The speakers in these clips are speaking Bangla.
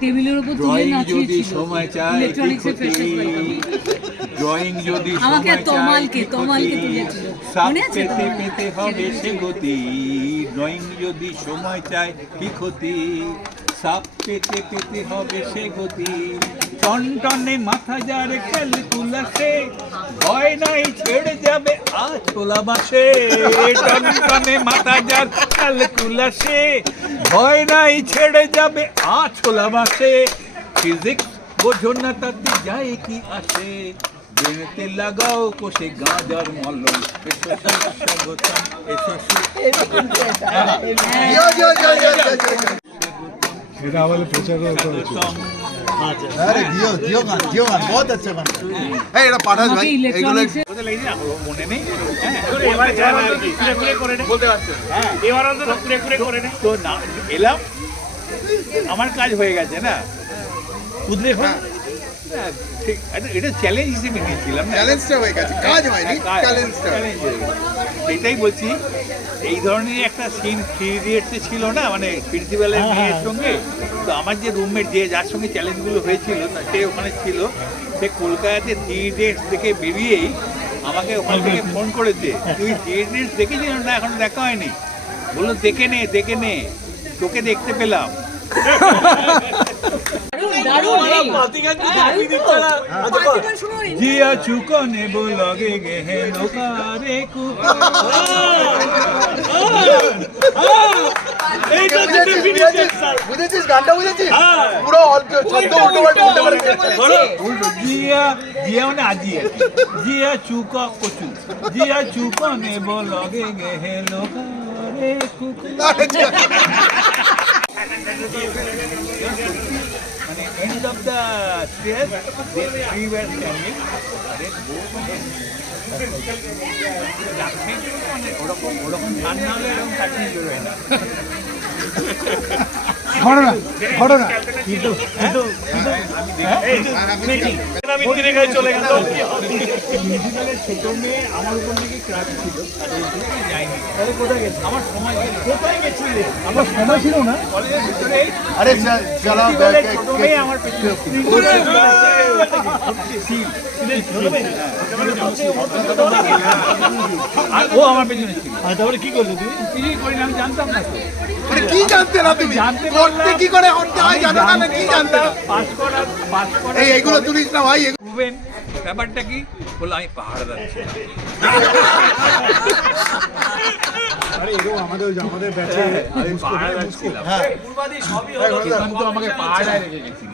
টেবিলের উপর তুলে নাচিয়েছিল সময় চায় ইলেকট্রনিক্সের ফ্রেশার্স ওয়েলকামে ড্রয়িং যদি আমাকে সময় তমালকে চায় তমালকে তুলেছিল মনে আছে পেতে পেতে হবে সে গতি ড্রয়িং যদি সময় চায় কি ক্ষতি সাপ পেতে পেতে হবে সে গতি টনটনে মাথা যার ক্যালকুলাসে ভয় নাই ছেড়ে যাবে আছোলা বাসে টনটনে মাথা যার ক্যালকুলাসে ভয় নাই ছেড়ে যাবে আছোলা বাসে ফিজিক্স বোঝো না তাতে যায় কি আসে বেনেতে লাগাও কোষে গাঁজার মলম সেটা আমাদের প্রচারও করেছিল। अरे दियो गान बहुत अच्छा गान है এটা পাঠাস ভাই এগুলো মনে নেই এবারে যান আর কি কুড়ে করে নে বলতে পারছো হ্যাঁ এবার অন্তত কুড়ে করে নে তো না এলাম আমার কাজ হয়ে গেছে না কুদরে এখন ঠিক এটা চ্যালেঞ্জ হিসেবে নিয়েছিলাম না চ্যালেঞ্জটা হয়ে গেছে কাজ হয়নি চ্যালেঞ্জটা চ্যালেঞ্জ হয়ে গেছে এটাই বলছি এই ধরনের একটা সিন 3 ইডিয়টসে ছিল না মানে প্রিন্সিপালের মেয়ের সঙ্গে তো আমার যে রুমমেট যার সঙ্গে চ্যালেঞ্জগুলো হয়েছিল সে ওখানে ছিল সে কলকাতাতে 3 ইডিয়টস থেকে বেরিয়েই আমাকে ওখান থেকে ফোন করেছে তুই 3 ইডিয়টস দেখেছিস না এখন দেখা হয়নি বললো দেখে নে তোকে দেখতে পেলাম जिया चुकने बोलोगे गहे लोकारे বুঝেছিস গানটা বুঝেছিস পুরো ছন্দ উল্টো পাল্টা जिया মানে আজি जिया चुका कोचू जिया चुकने बोलोगे गहे लोकारे মানে end of the stairs they three were standing ওরকম ঠান না হলে এরকম চাটনি বেরোয় না ঘটনা আমি কিনে খাই চলে গেল ছোট মেয়ে আমার উপর নাকি ক্রাশ ছিল যায়নি তাহলে কোথায় গেছে আমার সময় কোথায় গেছিলে আমার সময় ছিল না কলেজের ভিতরে আরে চলো ছোট মেয়ে আমার পেছনে আর ও আমার পেছনে ছিল তারপরে কি করলি তুই কিছুই করি না আমি জানতাম না তো মানে কি জানতে না তুমি জানতে করতে কি করে হতে হয় জানো না কি জানতে না পাস করা এই এইগুলো তুলিস না ভাই প্রুভেন ব্যাপারটা কি বললো আমি পাহাড় যাচ্ছি আরে এরকম আমাদের ব্যাচে আমি পাহাড় যাচ্ছিলাম তো আমাকে পাহাড়ে রেখে গেছিল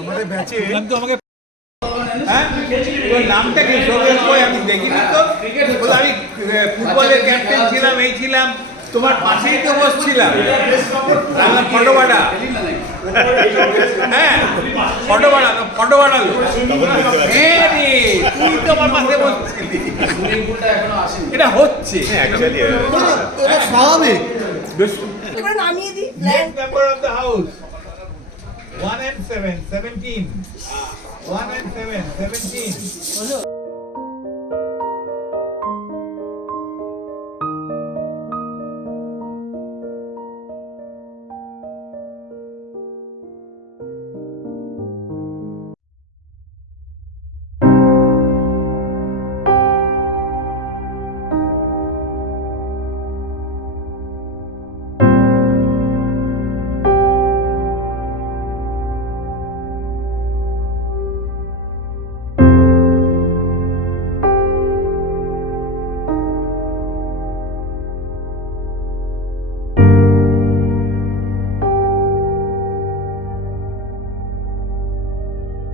আমাদের ব্যাচে তো আমাকে হ্যাঁ তোর নামটা কি সোহেল কই আমি দেখিনি তো বলে আমি ফুটবলের ক্যাপ্টেন ছিলাম এই ছিলাম তোমার পাশেই তো বসছিলাম ফটো বাড়া হ্যাঁ ফটো বাড়ালো তুই তো আমার পাশে বসছিলি এটা হচ্ছে এটা স্বাভাবিক এবার নামিয়ে দিই member of the house 1 and 7 17 1 and 7 17